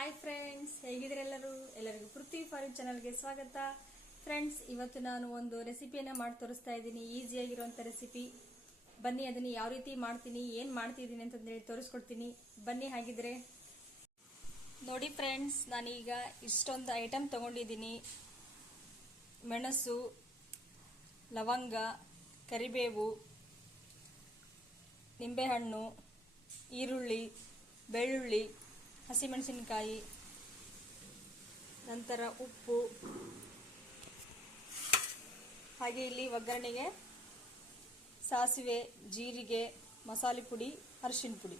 Hi friends ಹೇಗಿದ್ರೆಲ್ಲರೂ ಎಲ್ಲರಿಗೂ ಪೃಥ್ವಿ foreign ಚಾನಲ್ಗೆ ಸ್ವಾಗತ. ಫ್ರೆಂಡ್ಸ್ ಇವತ್ತು ನಾನು ಒಂದು ರೆಸಿಪಿಯನ್ನು ಮಾಡಿ ತೋರಿಸ್ತಾ ಇದ್ದೀನಿ. ಈಸಿಯಾಗಿರುವಂಥ ರೆಸಿಪಿ. ಬನ್ನಿ, ಅದನ್ನು ಯಾವ ರೀತಿ ಮಾಡ್ತೀನಿ, ಏನು ಮಾಡ್ತಿದ್ದೀನಿ ಅಂತಂದೇಳಿ ತೋರಿಸ್ಕೊಡ್ತೀನಿ. ಬನ್ನಿ ಹಾಗಿದ್ರೆ ನೋಡಿ ಫ್ರೆಂಡ್ಸ್ ನಾನೀಗ ಇಷ್ಟೊಂದು ಐಟಮ್ ತೊಗೊಂಡಿದ್ದೀನಿ. ಮೆಣಸು, ಲವಂಗ, ಕರಿಬೇವು, ನಿಂಬೆಹಣ್ಣು, ಈರುಳ್ಳಿ, ಬೆಳ್ಳುಳ್ಳಿ ಹಸಿಮೆಣಸಿನಕಾಯಿ, ನಂತರ ಉಪ್ಪು. ಹಾಗೆ ಇಲ್ಲಿ ಒಗ್ಗರಣೆಗೆ ಸಾಸಿವೆ, ಜೀರಿಗೆ, ಮಸಾಲೆ ಪುಡಿ, ಅರಿಶಿನ ಪುಡಿ.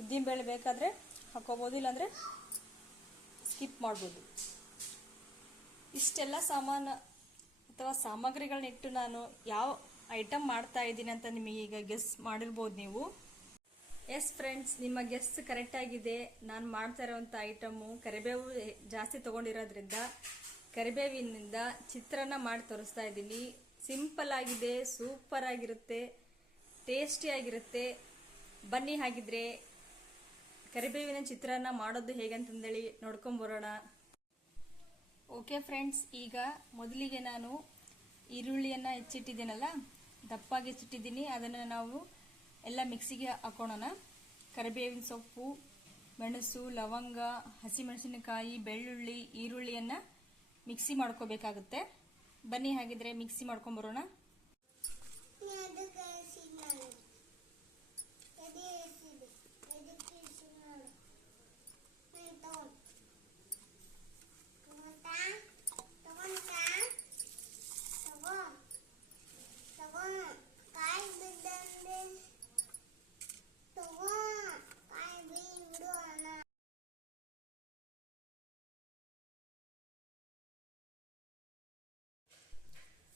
ಉದ್ದಿನಬೇಳೆ ಬೇಕಾದರೆ ಹಾಕೋಬೋದು ಇಲ್ಲಾಂದರೆ ಸ್ಕಿಪ್ ಮಾಡ್ಬೋದು. ಇಷ್ಟೆಲ್ಲ ಸಾಮಾನು ಅಥವಾ ಸಾಮಗ್ರಿಗಳನ್ನಿಟ್ಟು ನಾನು ಯಾವ ಐಟಮ್ ಮಾಡ್ತಾ ಇದ್ದೀನಿ ಅಂತ ನಿಮಗೆ ಈಗ ಗೆಸ್ ಮಾಡಿರ್ಬೋದು ನೀವು. ಎಸ್ ಫ್ರೆಂಡ್ಸ್ ನಿಮ್ಮ ಗೆಸ್ ಕರೆಕ್ಟ್ ಆಗಿದೆ. ನಾನು ಮಾಡ್ತಾ ಇರೋವಂಥ ಐಟಮು ಕರಿಬೇವು ಜಾಸ್ತಿ ತೊಗೊಂಡಿರೋದ್ರಿಂದ ಕರಿಬೇವಿನಿಂದ ಚಿತ್ರಾನ್ನ ಮಾಡಿ ತೋರಿಸ್ತಾ ಇದ್ದೀನಿ. ಸಿಂಪಲ್ ಆಗಿದೆ ಸೂಪರ್ ಆಗಿರುತ್ತೆ ಟೇಸ್ಟಿ ಆಗಿರುತ್ತೆ. ಬನ್ನಿ ಹಾಗಿದ್ರೆ ಕರಿಬೇವಿನ ಚಿತ್ರಾನ್ನ ಮಾಡೋದು ಹೇಗೆ ಅಂತಂದೇಳಿ ನೋಡ್ಕೊಂಬರೋಣ ಓಕೆ ಫ್ರೆಂಡ್ಸ್ ಈಗ ಮೊದಲಿಗೆ ನಾನು ಈರುಳ್ಳಿಯನ್ನು ಹೆಚ್ಚಿಟ್ಟಿದ್ದೀನಲ್ಲ, ದಪ್ಪಾಗಿ ಹೆಚ್ಚಿಟ್ಟಿದ್ದೀನಿ. ಅದನ್ನು ನಾವು ಎಲ್ಲ ಮಿಕ್ಸಿಗೆ ಹಾಕೋಣ ಕರಿಬೇವಿನ ಸೊಪ್ಪು, ಮೆಣಸು, ಲವಂಗ, ಹಸಿಮೆಣಸಿನಕಾಯಿ, ಬೆಳ್ಳುಳ್ಳಿ, ಈರುಳ್ಳಿಯನ್ನು ಮಿಕ್ಸಿ ಮಾಡ್ಕೋಬೇಕಾಗುತ್ತೆ. ಬನ್ನಿ ಹಾಗಿದ್ರೆ ಮಿಕ್ಸಿ ಮಾಡ್ಕೊಂಬರೋಣ.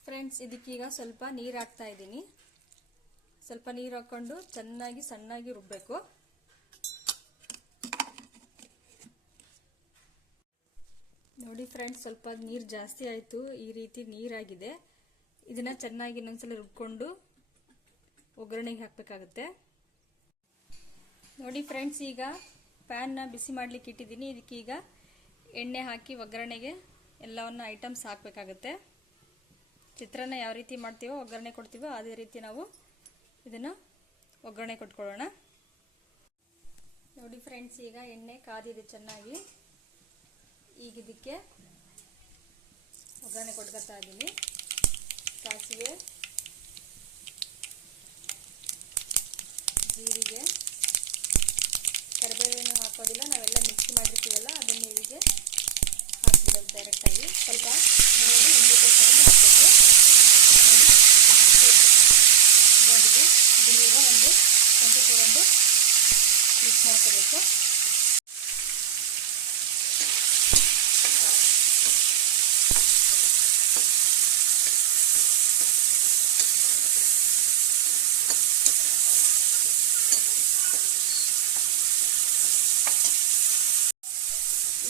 ಫ್ರೆಂಡ್ಸ್ ಇದಕ್ಕೀಗ ಸ್ವಲ್ಪ ನೀರು ಹಾಕ್ತಾ ಇದ್ದೀನಿ. ಸ್ವಲ್ಪ ನೀರು ಹಾಕ್ಕೊಂಡು ಚೆನ್ನಾಗಿ ಸಣ್ಣಾಗಿ ರುಬ್ಬಬೇಕು ನೋಡಿ ಫ್ರೆಂಡ್ಸ್ ಸ್ವಲ್ಪ ನೀರು ಜಾಸ್ತಿ ಆಯಿತು. ಈ ರೀತಿ ನೀರಾಗಿದೆ. ಇದನ್ನು ಚೆನ್ನಾಗಿ ಇನ್ನೊಂದ್ಸಲ ರುಬ್ಕೊಂಡು ಒಗ್ಗರಣೆಗೆ ಹಾಕಬೇಕಾಗುತ್ತೆ. ನೋಡಿ ಫ್ರೆಂಡ್ಸ್ ಈಗ ಪ್ಯಾನ್ನ ಬಿಸಿ ಮಾಡಲಿಕ್ಕೆ ಇಟ್ಟಿದ್ದೀನಿ. ಇದಕ್ಕೀಗ ಎಣ್ಣೆ ಹಾಕಿ ಒಗ್ಗರಣೆಗೆ ಎಲ್ಲವನ್ನ ಐಟಮ್ಸ್ ಹಾಕಬೇಕಾಗುತ್ತೆ. ಚಿತ್ರಾನ್ನ ಯಾವ ರೀತಿ ಮಾಡ್ತೀವೋ ಒಗ್ಗರಣೆ ಕೊಡ್ತೀವೋ ಅದೇ ರೀತಿ ನಾವು ಇದನ್ನು ಒಗ್ಗರಣೆ ಕೊಟ್ಕೊಳ್ಳೋಣ. ನೋಡಿ ಫ್ರೆಂಡ್ಸ್ ಈಗ ಎಣ್ಣೆ ಕಾದಿದೆ ಚೆನ್ನಾಗಿ. ಈಗ ಇದಕ್ಕೆ ಒಗ್ಗರಣೆ ಕೊಟ್ಕೊತಾ ಇದ್ದೀನಿ. ಸಾಸಿವೆ, ಜೀರಿಗೆ, ಕರಿಬೇವೇನು ಹಾಕೋದಿಲ್ಲ, ನಾವೆಲ್ಲ ಮಿಕ್ಸಿ ಮಾಡಿರ್ತೀವಲ್ಲ, ಅದನ್ನು ಇಲ್ಲಿಗೆ ಹಾಕ್ಬಿಡೋದು ಡೈರೆಕ್ಟಾಗಿ ಸ್ವಲ್ಪ ನೀರು ಇಂಡಿಕೇಟರ್ ಹಾಕಬೇಕು ನೋಡಿ ಇದನ್ನ ಈಗ ಒಂದು ಸಂತೆ ತಗೊಂಡು ಮಿಕ್ಸ್ ಮಾಡ್ಕೋಬೇಕು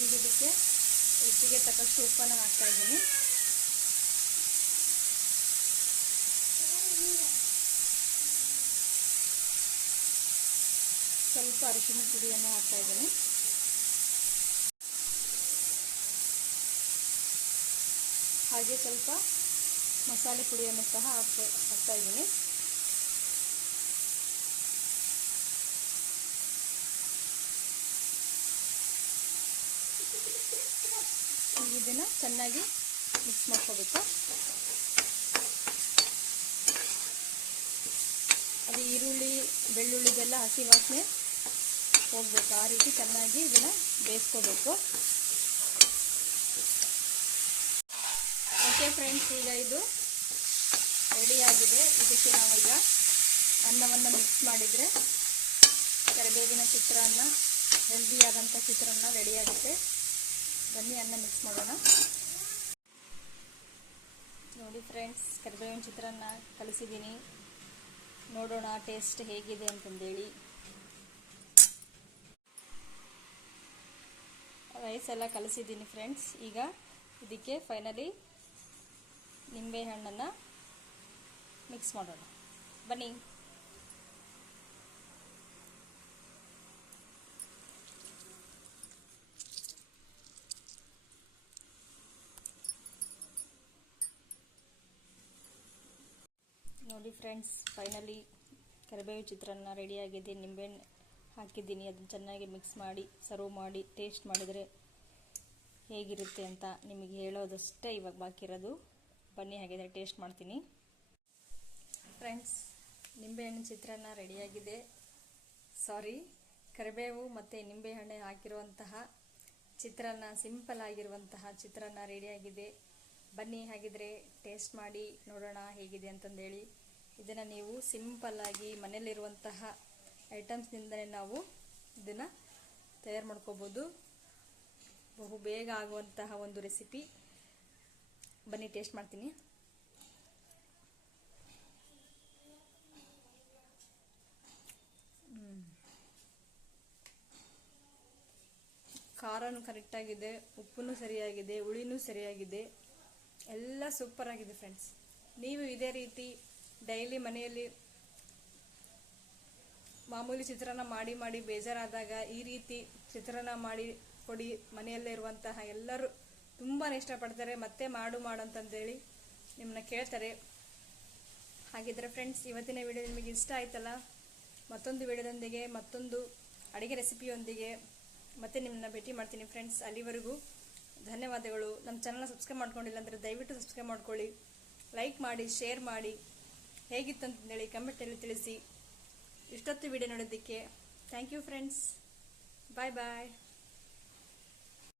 ಇದಕ್ಕೆ ರುಚಿಗೆ ತಕ್ಕಷ್ಟು ಉಪ್ಪನ್ನು ಹಾಕ್ತಾ ಇದ್ದೀನಿ. ಸ್ವಲ್ಪ ಅರಿಶಿನ ಪುಡಿಯನ್ನು ಹಾಕ್ತಾ ಇದ್ದೀನಿ. ಹಾಗೆ ಸ್ವಲ್ಪ ಮಸಾಲೆ ಪುಡಿಯನ್ನು ಸಹ ಹಾಕ್ತಾ ಹಾಕ್ತಾ ಇದನ್ನು ಚೆನ್ನಾಗಿ ಮಿಕ್ಸ್ ಮಾಡ್ಕೋಬೇಕು. ಅದು ಈರುಳ್ಳಿ ಬೆಳ್ಳುಳ್ಳಿದೆಲ್ಲ ಹಸಿ ವಾಸನೆ ಹೋಗ್ಬೇಕು. ಆ ರೀತಿ ಚೆನ್ನಾಗಿ ಇದನ್ನು ಬೇಯಿಸ್ಕೋಬೇಕು. ಓಕೆ ಫ್ರೆಂಡ್ಸ್ ಈಗ ಇದು ರೆಡಿಯಾಗಿದೆ ಇದಕ್ಕೆ ಈಗ ಅನ್ನವನ್ನು ಮಿಕ್ಸ್ ಮಾಡಿದರೆ ಕರಿಬೇವಿನ ಚಿತ್ರಾನ್ನ ಹೆಲ್ದಿಯಾದಂಥ ಚಿತ್ರಾನ್ನ ರೆಡಿಯಾಗುತ್ತೆ ಬನ್ನಿ, ಅನ್ನ ಮಿಕ್ಸ್ ಮಾಡೋಣ. ನೋಡಿ ಫ್ರೆಂಡ್ಸ್ ಕರಿಬೇವಿನ ಚಿತ್ರಾನ್ನ ಕಲಿಸಿದ್ದೀನಿ. ನೋಡೋಣ ಟೇಸ್ಟ್ ಹೇಗಿದೆ ಅಂತಂದೇಳಿ. ರೈಸ್ ಎಲ್ಲ ಕಲಿಸಿದ್ದೀನಿ ಫ್ರೆಂಡ್ಸ್ ಈಗ ಇದಕ್ಕೆ ಫೈನಲಿ ನಿಂಬೆ ಹಣ್ಣನ್ನು ಮಿಕ್ಸ್ ಮಾಡೋಣ. ಬನ್ನಿ. ನೋಡಿ ಫ್ರೆಂಡ್ಸ್ ಫೈನಲಿ ಕರಿಬೇವು ಚಿತ್ರಾನ್ನ ರೆಡಿಯಾಗಿದೆ ನಿಂಬೆಹಣ್ಣು ಹಾಕಿದ್ದೀನಿ. ಅದನ್ನು ಚೆನ್ನಾಗಿ ಮಿಕ್ಸ್ ಮಾಡಿ ಸರ್ವ್ ಮಾಡಿ ಟೇಸ್ಟ್ ಮಾಡಿದರೆ ಹೇಗಿರುತ್ತೆ ಅಂತ ನಿಮಗೆ ಹೇಳೋದಷ್ಟೇ ಇವಾಗ ಬಾಕಿ ಇರೋದು. ಬನ್ನಿ, ಹಾಗಿದ್ರೆ ಟೇಸ್ಟ್ ಮಾಡ್ತೀನಿ. ಫ್ರೆಂಡ್ಸ್ ನಿಂಬೆಹಣ್ಣು ಚಿತ್ರಾನ್ನ ರೆಡಿಯಾಗಿದೆ ಸಾರಿ ಕರಿಬೇವು ಮತ್ತು ನಿಂಬೆಹಣ್ಣೆ ಹಾಕಿರುವಂತಹ ಚಿತ್ರಾನ್ನ ಸಿಂಪಲ್ ಆಗಿರುವಂತಹ ಚಿತ್ರಾನ್ನ ರೆಡಿಯಾಗಿದೆ ಬನ್ನಿ, ಹಾಗಿದ್ರೆ ಟೇಸ್ಟ್ ಮಾಡಿ ನೋಡೋಣ ಹೇಗಿದೆ ಅಂತಂದೇಳಿ. ಇದನ್ನು ನೀವು ಸಿಂಪಲ್ಲಾಗಿ ಮನೆಯಲ್ಲಿರುವಂತಹ ಐಟಮ್ಸ್ನಿಂದಲೇ ನಾವು ಇದನ್ನು ತಯಾರು ಮಾಡ್ಕೋಬೋದು. ಬಹು ಬೇಗ ಆಗುವಂತಹ ಒಂದು ರೆಸಿಪಿ ಬನ್ನಿ ಟೇಸ್ಟ್ ಮಾಡ್ತೀನಿ. ಖಾರನೂ ಕರೆಕ್ಟಾಗಿದೆ ಉಪ್ಪು ಸರಿಯಾಗಿದೆ, ಹುಳಿನೂ ಸರಿಯಾಗಿದೆ. ಎಲ್ಲ ಸೂಪರ್ ಆಗಿದೆ ಫ್ರೆಂಡ್ಸ್ ನೀವು ಇದೇ ರೀತಿ ಡೈಲಿ ಮನೆಯಲ್ಲಿ ಮಾಮೂಲಿ ಚಿತ್ರಾನ್ನ ಮಾಡಿ ಮಾಡಿ ಬೇಜಾರಾದಾಗ ಈ ರೀತಿ ಚಿತ್ರಾನ್ನ ಮಾಡಿ ಕೊಡಿ ಮನೆಯಲ್ಲೇ ಇರುವಂತಹ ಎಲ್ಲರೂ ತುಂಬಾ ಇಷ್ಟಪಡ್ತಾರೆ. ಮತ್ತೆ ಮಾಡು ಮಾಡು ಅಂತಂದೇಳಿ ನಿಮ್ಮನ್ನ ಕೇಳ್ತಾರೆ. ಹಾಗಿದ್ರೆ ಫ್ರೆಂಡ್ಸ್ ಇವತ್ತಿನ ವಿಡಿಯೋ ನಿಮಗೆ ಇಷ್ಟ ಆಯ್ತಲ್ಲ? ಮತ್ತೊಂದು ವಿಡಿಯೋದೊಂದಿಗೆ ಮತ್ತೊಂದು ಅಡುಗೆ ರೆಸಿಪಿಯೊಂದಿಗೆ ಮತ್ತೆ ನಿಮ್ಮನ್ನ ಭೇಟಿ ಮಾಡ್ತೀನಿ ಫ್ರೆಂಡ್ಸ್ ಅಲ್ಲಿವರೆಗೂ ಧನ್ಯವಾದಗಳು. ನಮ್ಮ ಚಾನಲ್ನ ಸಬ್ಸ್ಕ್ರೈಬ್ ಮಾಡ್ಕೊಂಡಿಲ್ಲ ಅಂದರೆ ದಯವಿಟ್ಟು ಸಬ್ಸ್ಕ್ರೈಬ್ ಮಾಡ್ಕೊಳ್ಳಿ. ಲೈಕ್ ಮಾಡಿ ಶೇರ್ ಮಾಡಿ. ಹೇಗಿತ್ತಂತಂದೇಳಿ ಕಮೆಂಟಲ್ಲಿ ತಿಳಿಸಿ. ಇಷ್ಟೊತ್ತು ವಿಡಿಯೋ ನೋಡೋದಕ್ಕೆ thank you friends bye bye